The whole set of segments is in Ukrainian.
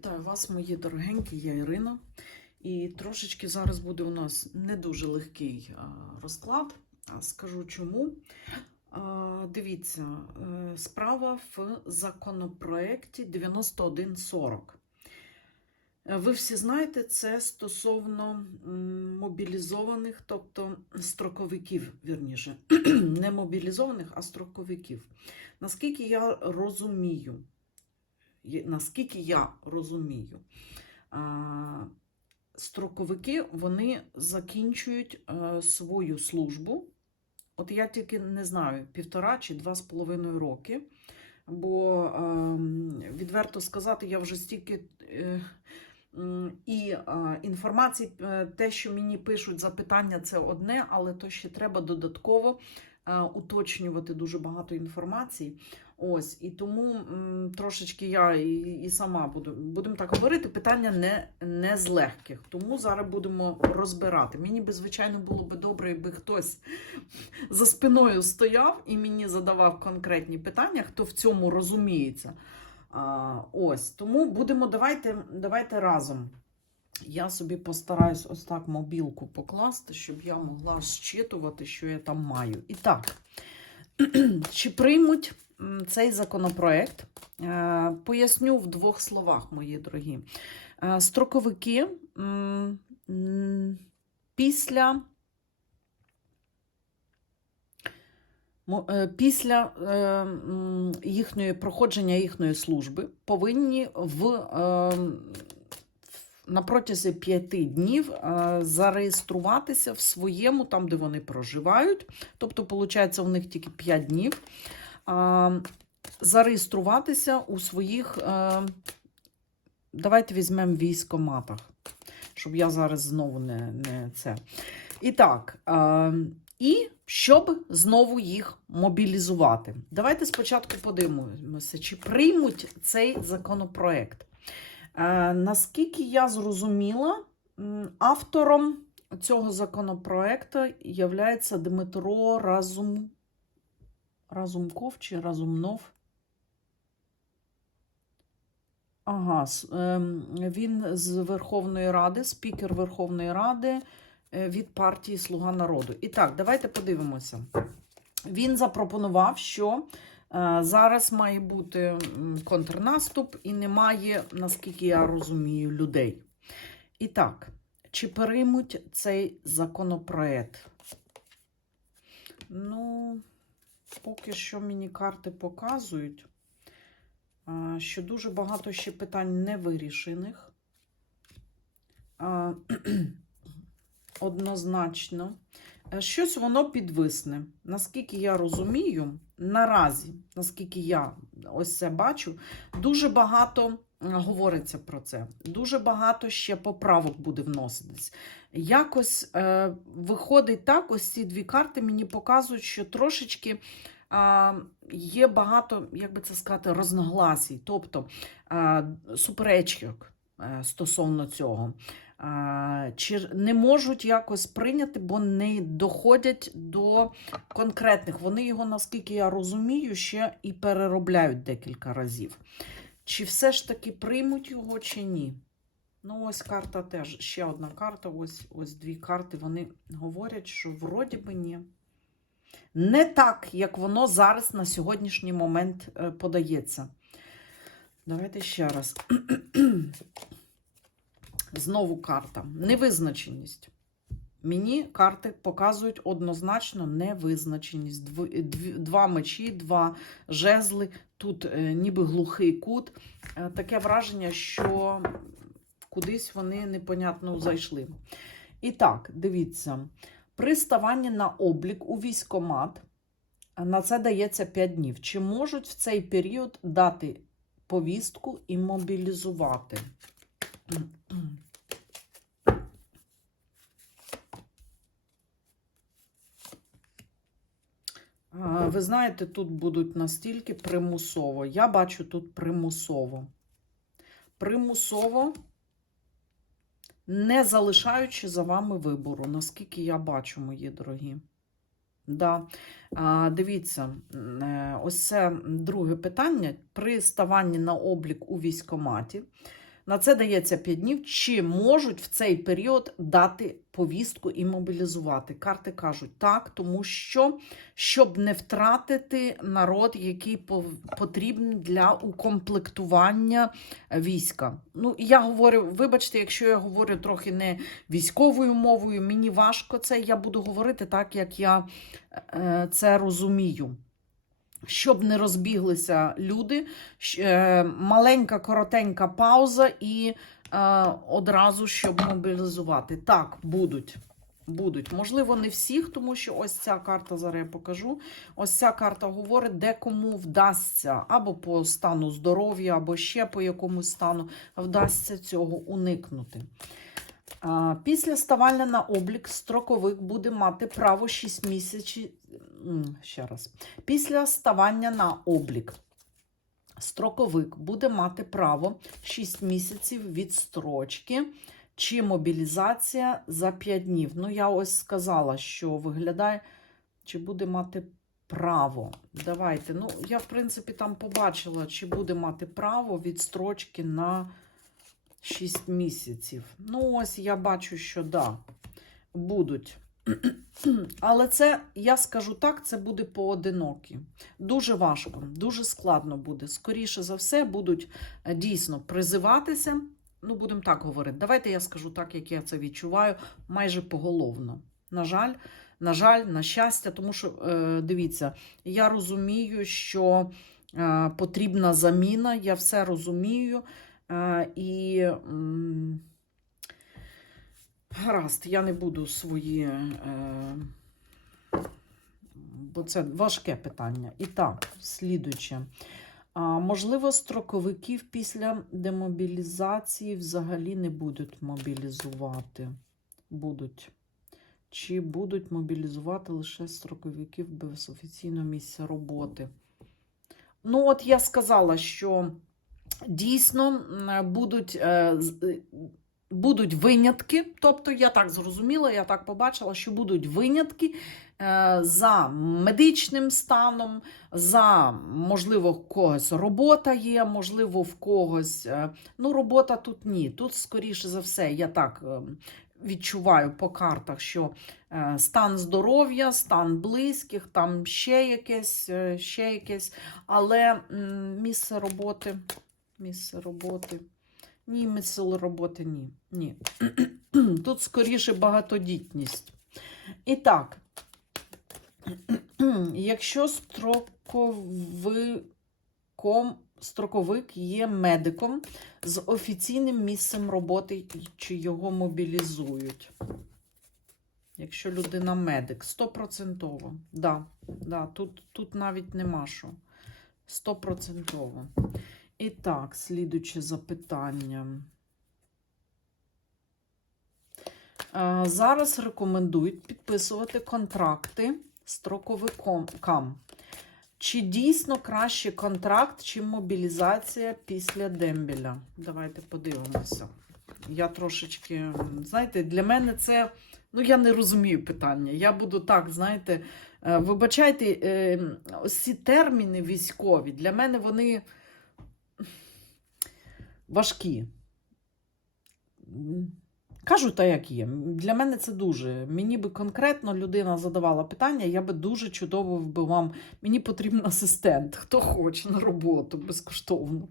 Вітаю вас, мої дорогенькі, я Ірина. І трошечки зараз буде у нас не дуже легкий розклад. Скажу чому. Дивіться, е, справа в законопроекті 9140. Е, Ви всі знаєте, це стосовно мобілізованих, тобто строковиків, вірніше, не мобілізованих, а строковиків. Наскільки я розумію, наскільки я розумію, строковики вони закінчують е, свою службу. От я тільки не знаю, півтора чи два з половиною роки. Бо ем, відверто сказати, я вже стільки е, і е, інформації, те, що мені пишуть запитання, це одне, але то ще треба додатково уточнювати дуже багато інформації. Ось, і тому трошечки я і, і сама буду, будемо так говорити, питання не, не з легких. Тому зараз будемо розбирати. Мені би, звичайно, було би добре, якби хтось за спиною стояв і мені задавав конкретні питання, хто в цьому розуміється. А, ось, тому будемо, давайте, давайте разом. Я собі постараюсь ось так мобілку покласти, щоб я могла зчитувати, що я там маю. І так, чи приймуть цей законопроект? Е, Поясню в двох словах, мої дорогі. Е, Строковики після. Е, Після їхньої проходження їхньої служби повинні в- на протязі п'яти днів е, зареєструватися в своєму, там, де вони проживають. Тобто, виходить, у них тільки 5 днів. е, Зареєструватися у своїх, е, давайте візьмемо військоматах, щоб я зараз знову не, не це. І так, і щоб знову їх мобілізувати. Давайте спочатку подивимося, чи приймуть цей законопроект. Е, наскільки я зрозуміла, автором цього законопроекту є Дмитро Разум... Разумков чи Разумнов. Ага, ем, він з Верховної Ради, спікер Верховної Ради е, від партії Слуга народу. І так, давайте подивимося. Він запропонував, що зараз має бути контрнаступ і немає, наскільки я розумію, людей. І так, чи приймуть цей законопроект? Ну, поки що мені карти показують, що дуже багато ще питань не вирішених. А, Однозначно. Е, Щось воно підвисне. Наскільки я розумію, наразі, наскільки я ось це бачу, дуже багато говориться про це. Дуже багато ще поправок буде вноситись. Якось е, виходить так, ось ці дві карти мені показують, що трошечки е, є багато, як би це сказати, розногласій, тобто е, суперечок е, стосовно цього. Чи не можуть якось прийняти, бо не доходять до конкретних. Вони його, наскільки я розумію, ще і переробляють декілька разів. Чи все ж таки приймуть його, чи ні? Ну, ось карта теж. Ще одна карта, ось, ось дві карти. Вони говорять, що вроді би ні. Не так, як воно зараз на сьогоднішній момент е, подається. Давайте ще раз. Знову карта. Невизначеність. Мені карти показують однозначно невизначеність. Два мечі, два жезли. Тут е, ніби глухий кут. Е, таке враження, що кудись вони непонятно зайшли. І так, дивіться. При ставанні на облік у військомат на це дається 5 днів. Чи можуть в цей період дати повістку і мобілізувати? Ви знаєте, тут будуть настільки примусово. Я бачу тут примусово. Примусово, не залишаючи за вами вибору, наскільки я бачу, мої дорогі. Да. А, дивіться, е, ось це друге питання. При ставанні на облік у військкоматі На це дається 5 днів. Чи можуть в цей період дати повістку і мобілізувати? Карти кажуть так, тому що щоб не втратити народ, який потрібен для укомплектування війська. Ну, я говорю, вибачте, якщо я говорю трохи не військовою мовою, мені важко це. Я буду говорити так, як я е, це розумію. Щоб не розбіглися люди, е, маленька коротенька пауза і е, одразу щоб мобілізувати. Так, будуть. Будуть. Можливо, не всіх, тому що ось ця карта зараз я покажу. Ось ця карта говорить, де кому вдасться або по стану здоров'я, або ще по якомусь стану вдасться цього уникнути. Після ставання на облік строковик буде мати право 6 місяців. Ще раз. Після ставання на облік строковик буде мати право 6 місяців відстрочки чи мобілізація за 5 днів. Ну, я ось сказала, що виглядає, чи буде мати право. Давайте. Ну, я, в принципі, там побачила, чи буде мати право відстрочки на 6 місяців. Ну, ось я бачу, що да, будуть. Але це, я скажу так, це буде поодинокі. Дуже важко, дуже складно буде. Скоріше за все, будуть е, дійсно призиватися. Ну, будемо так говорити. Давайте я скажу так, як я це відчуваю, майже поголовно. На жаль, на жаль, на щастя, тому що е, дивіться, я розумію, що е, потрібна заміна, я все розумію. Е, і гаразд, я не буду свої. Е, бо це важке питання. І так, слідуюче. А, можливо, строковиків після демобілізації взагалі не будуть мобілізувати. Будуть. Чи будуть мобілізувати лише строковиків без офіційного місця роботи? Ну, от я сказала, що дійсно будуть, е, е, будуть винятки. Тобто, я так зрозуміла, я так побачила, що будуть винятки е, за медичним станом, за, можливо, в когось робота є, можливо, в когось. Ну, робота тут ні. Тут, скоріше за все, я так відчуваю по картах, що стан здоров'я, стан близьких, там ще якесь, ще якесь. Але місце роботи, місце роботи. Ні, місце роботи ні. ні. Тут скоріше багатодітність. І так, якщо строковиком, строковик є медиком з офіційним місцем роботи, чи його мобілізують. Якщо людина медик, стопроцентово. Да, да, тут, тут навіть нема що. Стопроцентово. І так, слідуче запитання. Е, Зараз рекомендують підписувати контракти строковикам. Чи дійсно краще контракт, чи мобілізація після дембіля? Давайте подивимося. Я трошечки, знаєте, для мене це, ну я не розумію питання. Я буду так, знаєте, е, вибачайте, е, ці терміни військові, для мене вони важкі. Кажу так, як є. Для мене це дуже. Мені би конкретно людина задавала питання, я би дуже чудово би вам. Мені потрібен асистент, хто хоче на роботу безкоштовно.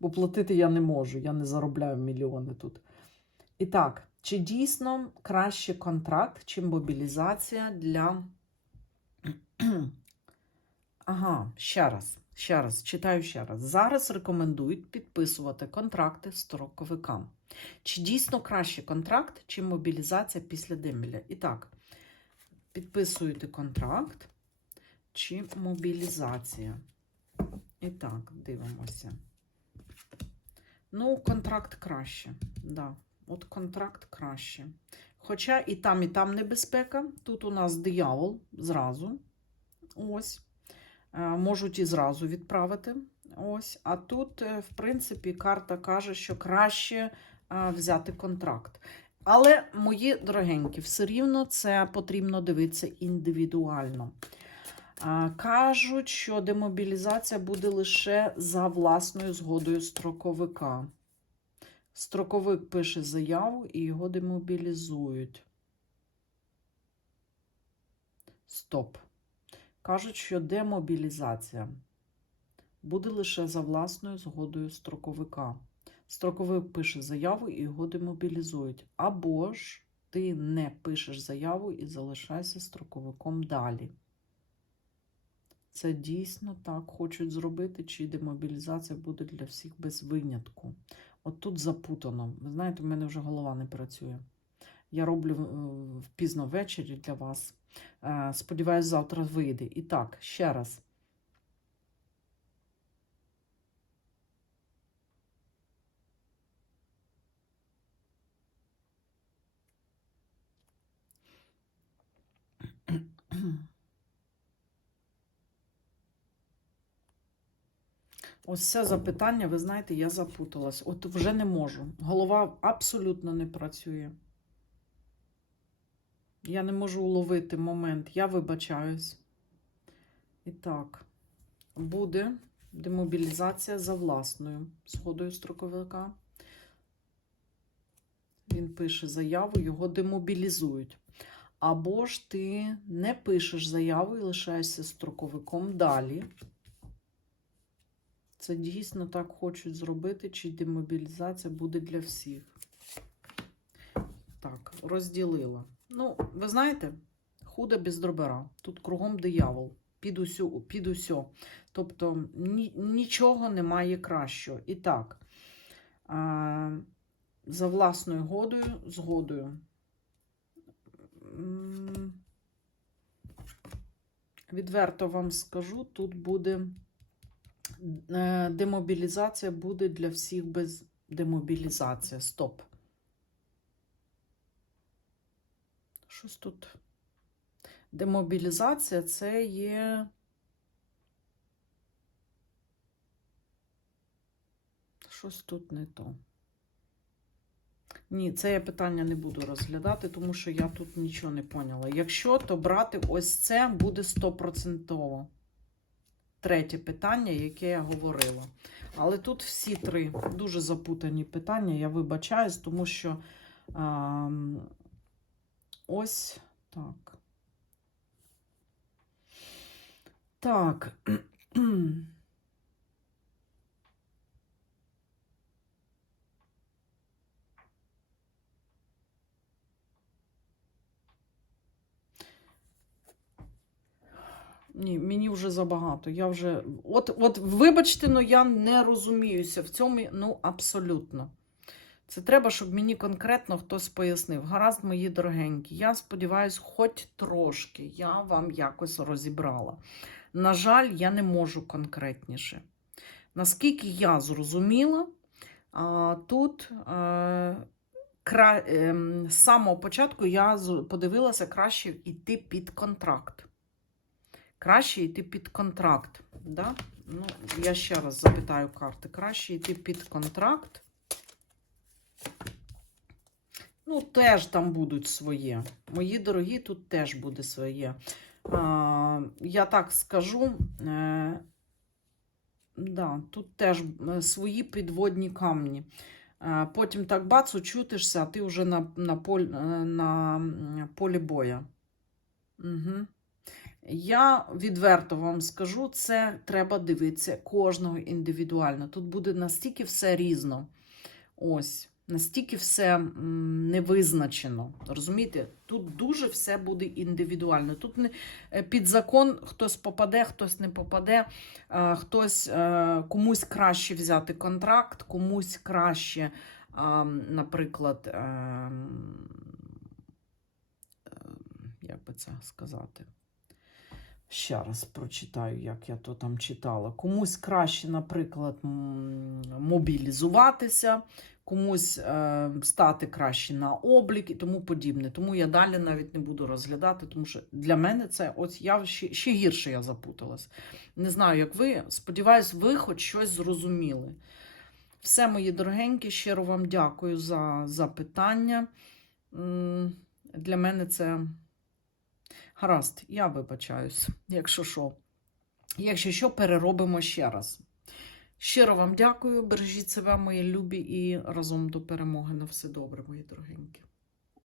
Бо платити я не можу, я не заробляю мільйони тут. І так, чи дійсно краще контракт, чи мобілізація для. Ага, ще раз. Ще раз, читаю ще раз. Зараз рекомендують підписувати контракти строковикам. Чи дійсно краще контракт, чи мобілізація після дембіля? І так, підписуєте контракт чи мобілізація. І так, дивимося. Ну, контракт краще. Да, от контракт краще. Хоча і там, і там небезпека. Тут у нас диявол зразу. Ось. Е, Можуть і зразу відправити. Ось. А тут, е, в принципі, карта каже, що краще е, взяти контракт. Але, мої дорогенькі, все рівно це потрібно дивитися індивідуально. Кажуть, що демобілізація буде лише за власною згодою строковика. Строковик пише заяву і його демобілізують. Стоп. Кажуть, що демобілізація буде лише за власною згодою строковика. Строковик пише заяву і його демобілізують. Або ж ти не пишеш заяву і залишайся строковиком далі. Це дійсно так хочуть зробити, чи демобілізація буде для всіх без винятку. От тут запутано. Ви знаєте, в мене вже голова не працює. Я роблю е, пізно ввечері для вас. Е, Сподіваюсь, завтра вийде. І так, ще раз. Ось це запитання, ви знаєте, я запуталась. От вже не можу. Голова абсолютно не працює. Я не можу уловити момент. Я вибачаюсь. І так, буде демобілізація за власною згодою строковика. Він пише заяву, його демобілізують. Або ж ти не пишеш заяву і лишаєшся строковиком далі. Це дійсно так хочуть зробити, чи демобілізація буде для всіх. Так, розділила. Ну, ви знаєте, худа без дробера. Тут кругом диявол. Під усю, під усьо. Тобто ні, нічого немає кращого. І так, а, за власною годою, згодою. Відверто вам скажу, тут буде е, демобілізація буде для всіх без демобілізації. Стоп. Щось тут. Демобілізація це є. Щось тут не то. Ні, це я питання не буду розглядати, тому що я тут нічого не поняла. Якщо, то брати ось це буде стопроцентово. Третє питання, яке я говорила. Але тут всі три дуже запутані питання. Я вибачаюсь, тому що а, ось так. Так. Ні, мені вже забагато. Я вже. От, от вибачте, але я не розуміюся в цьому, ну, абсолютно. Це треба, щоб мені конкретно хтось пояснив. Гаразд, мої дорогенькі. Я сподіваюся, хоч трошки я вам якось розібрала. На жаль, я не можу конкретніше. Наскільки я зрозуміла, тут е, кра, е, з самого початку я подивилася краще йти під контракт. Краще йти під контракт. Да? Ну, я ще раз запитаю карти. Краще йти під контракт. Ну, теж там будуть своє. Мої дорогі, тут теж буде своє. А, я так скажу. Е, да, тут теж е, свої підводні камні. Е, потім так бац, очутишся, а ти вже на, на, поль, е, на полі боя. Угу. Я відверто вам скажу, це треба дивитися кожного індивідуально. Тут буде настільки все різно. Ось, настільки все м, невизначено. Розумієте? Тут дуже все буде індивідуально. Тут не е, під закон хтось попаде, хтось не попаде, е, хтось е, комусь краще взяти контракт, комусь краще, наприклад, як би це сказати? Ще раз прочитаю, як я то там читала. Комусь краще, наприклад, мобілізуватися, комусь е, стати краще на облік і тому подібне. Тому я далі навіть не буду розглядати, тому що для мене це ось я ще, ще гірше я запуталась. Не знаю, як ви. Сподіваюсь, ви хоч щось зрозуміли. Все, мої дорогенькі, щиро вам дякую за запитання. Для мене це. Гаразд, я вибачаюсь, якщо що. Якщо що, переробимо ще раз. Щиро вам дякую. Бережіть себе, мої любі, і разом до перемоги. На все добре, мої дорогенькі.